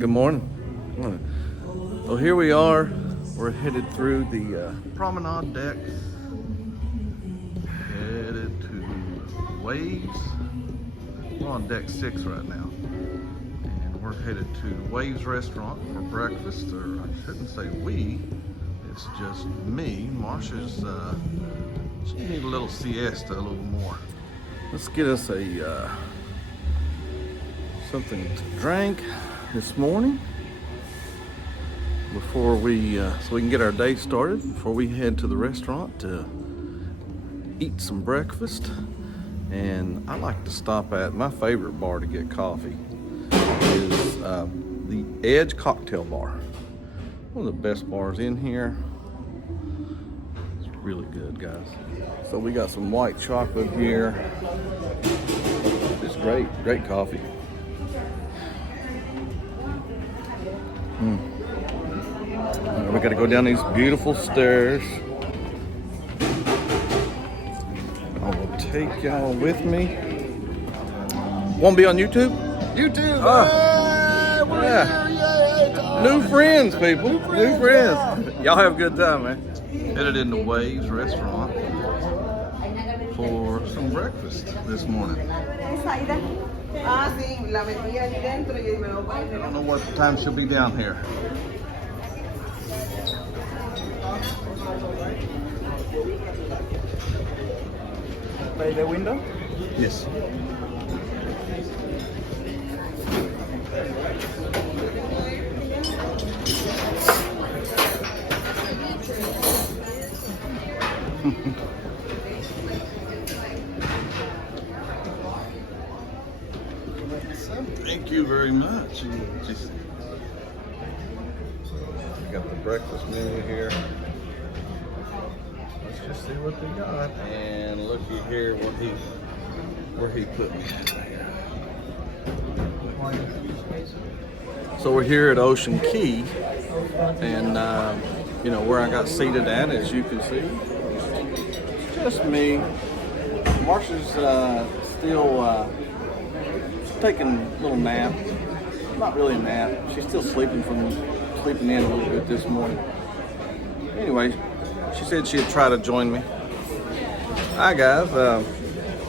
Good morning. So here we are. We're headed through the promenade deck. Headed to Waves. We're on deck 6 right now. And we're headed to Waves Restaurant for breakfast. Or I shouldn't say we. It's just me. Marsha's, she needs a little siesta, a little more. Let's get us a something to drink this morning before we so we can get our day started before we head to the restaurant to eat some breakfast. And I like to stop at my favorite bar to get coffee is the Edge Cocktail Bar. One of the best bars in here. It's really good, guys. So we got some white chocolate here. It's great coffee. We got to go down these beautiful stairs. I will take y'all with me. Won't be on YouTube? YouTube! We're Yeah. here! Yay! New friends, people. New friends. Yeah. Y'all have a good time, man. Headed into Waves Restaurant for some breakfast this morning. I don't know what time she'll be down here. By the window? Yes. Thank you very much. Got the breakfast menu here. Let's just see what they got. And looky here where he put me. So we're here at Ocean Key, and you know where I got seated at, as you can see. It's just me. Marsha's still taking a little nap. Not really a nap. She's still sleeping in a little bit this morning. Anyway, she said she'd try to join me. Hi guys,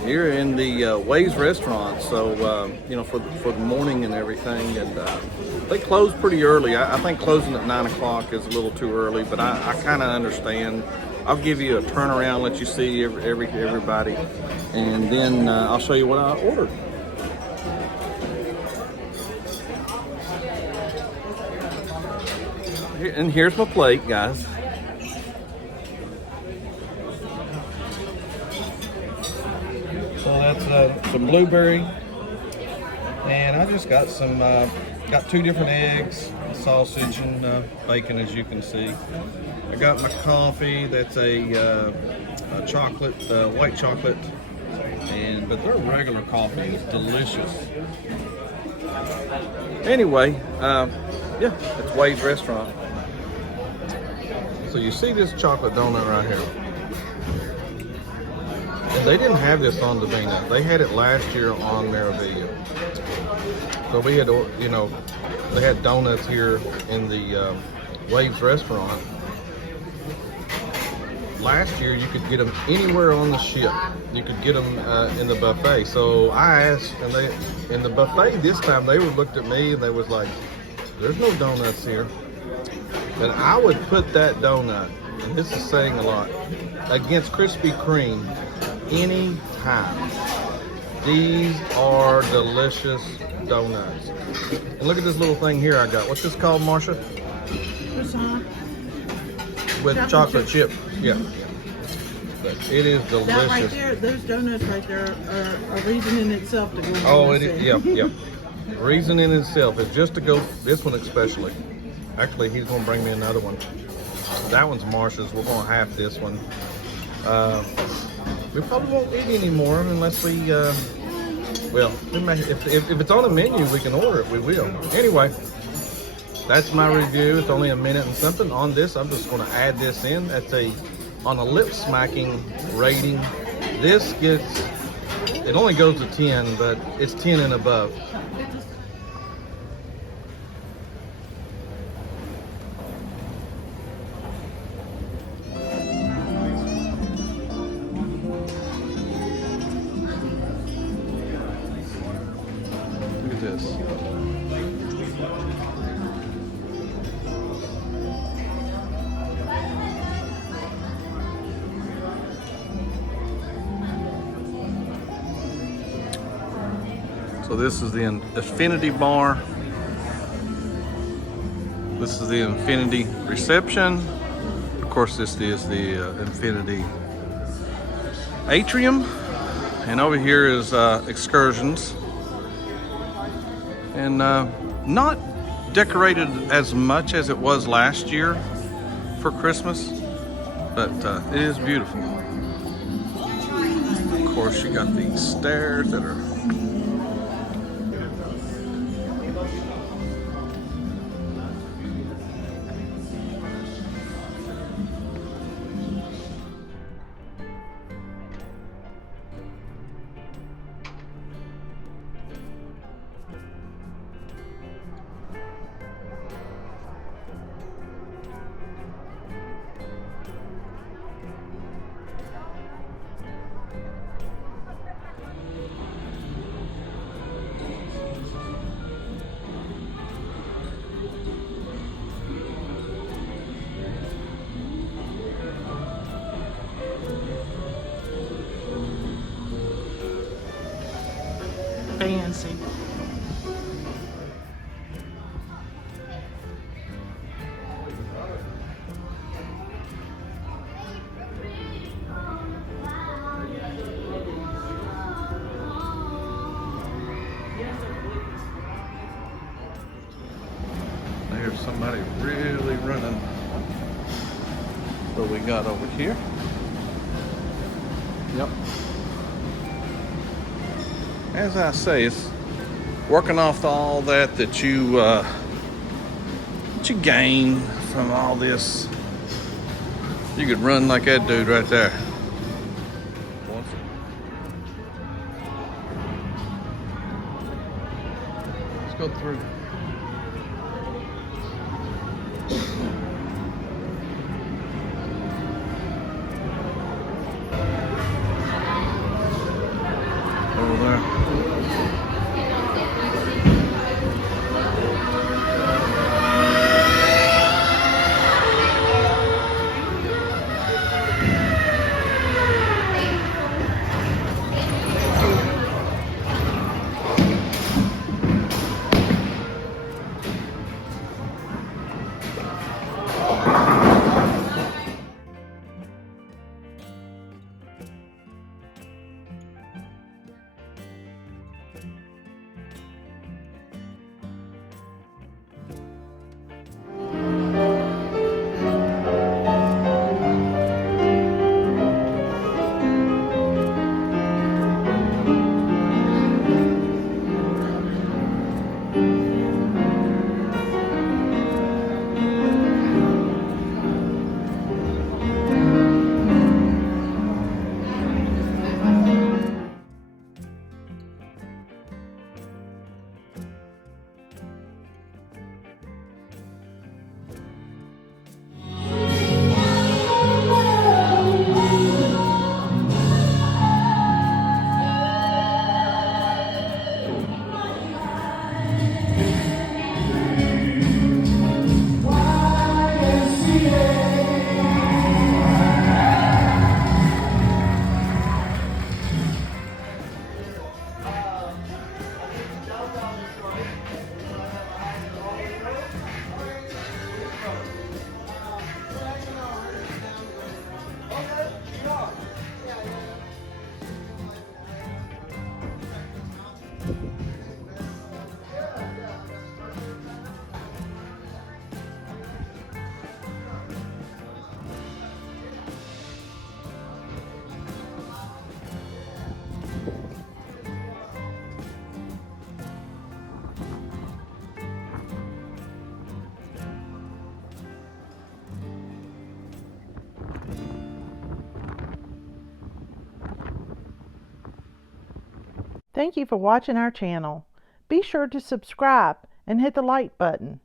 here in the Waves Restaurant. So you know, for the morning and everything, and they close pretty early. I think closing at 9 o'clock is a little too early, but I kind of understand. I'll give you a turnaround, let you see everybody, and then I'll show you what I ordered. And here's my plate, guys. So that's some blueberry, and I just got some got 2 different eggs, sausage, and bacon, as you can see. I got my coffee. That's a chocolate, white chocolate, but their regular coffee is delicious. Anyway, yeah, it's Wade's Restaurant. So you see this chocolate donut right here. And they didn't have this on Davina. They had it last year on Meraviglia. So we had, you know, they had donuts here in the Waves Restaurant. Last year you could get them anywhere on the ship. You could get them in the buffet. So I asked, and in the buffet this time they looked at me and they was like, "There's no donuts here." And I would put that donut, and this is saying a lot, against Krispy Kreme any time. These are delicious donuts. And look at this little thing here I got. What's this called, Marsha? Croissant. With chocolate chip. Yeah. But it is delicious. That right there, those donuts right there are a reason in itself to go. Oh, it is. Yeah. Reason in itself is just to go, this one especially. Actually, he's going to bring me another one. That one's Marsha's. We're going to have this one. We probably won't eat any more unless we, well, if it's on the menu, we can order it. We will. Anyway, that's my review. It's only a minute and something. On this, I'm just going to add this in. That's on a lip smacking rating. This gets, it only goes to 10, but it's 10 and above. So this is the Infinity Bar. This is the Infinity Reception. Of course, this is the Infinity Atrium. And over here is Excursions. And not decorated as much as it was last year for Christmas, but it is beautiful. Of course, you got these stairs that are fancy. There's somebody really running. What we got over here? Yep. As I say, it's working off all that you gain from all this. You could run like that dude right there. Let's go through. Over there. Thank you for watching our channel. Be sure to subscribe and hit the like button.